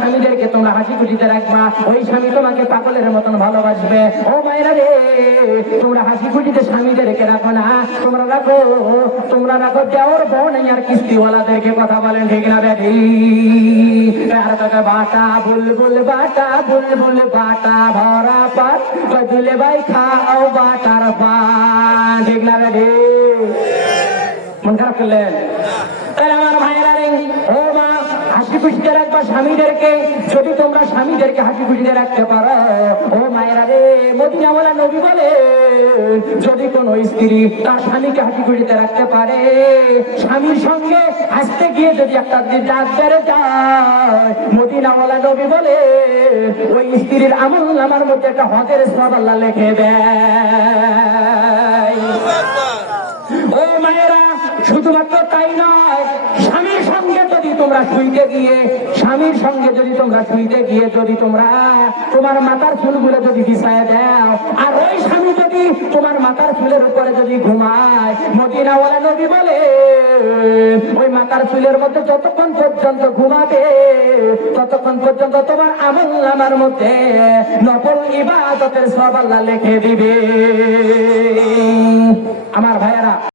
স্বামীদেরকে তোমরা হাসি খুশিতে রাখবা, ওই স্বামী তোমাকে পাগলের মতন ভালোবাসবে। ও মায়েরা রে, তোমরা হাসি খুশিতে স্বামীদেরকে রাখো না, তোমরা রাখো দেওর বোন আর কিস্তিওয়ালাদেরকে। কথা বলেন ঠিক না বেঠি? বাটা বুলবুল বাটা বুলবুল বাটা ভরা পাট দুলে ভাই খাও বাটার পান। ঠিক না বেঠি? মন খারাপ করলেন? তাহলে আমার ভাইয়েরা রে, ও মা, হাসি খুশিতে রাখবা স্বামীদেরকে। যদি তোমরা স্বামীদেরকে হাসি খুশিতে রাখতে পারো, ও মায়েরা রে, মদিনাওয়ালা নবী বলে যদি কোন স্ত্রী তার স্বামীকে হাসি খুশিতে রাখতে পারে, স্বামীর সঙ্গে হাসতে গিয়ে যদি একটা দাঁত বেড়ে যায়, মদিনাওয়ালা নবী বলে ওই স্ত্রীর আমল নামার মধ্যে একটা হজের সওয়াব আল্লাহ লিখে দেয়। ও মায়েরা, শুধুমাত্র তাই নয়, স্বামীর সঙ্গে যদি তোমরা শুইতে গিয়ে যদি তোমরা তোমার মাথার চুলগুলো যদি বিছায় দাও, আর ওই স্বামী যদি তোমার মাথার চুলের উপরে যদি ঘুমায়, মদিনাওয়ালা নবী বলে ওই মাথার চুলের মধ্যে যতক্ষণ পর্যন্ত ঘুমাবে, ততক্ষণ পর্যন্ত তোমার আমল নামার মধ্যে নফল ইবাদতের সওয়াব আল্লাহ লিখে দিবে। আমার ভাইয়েরা,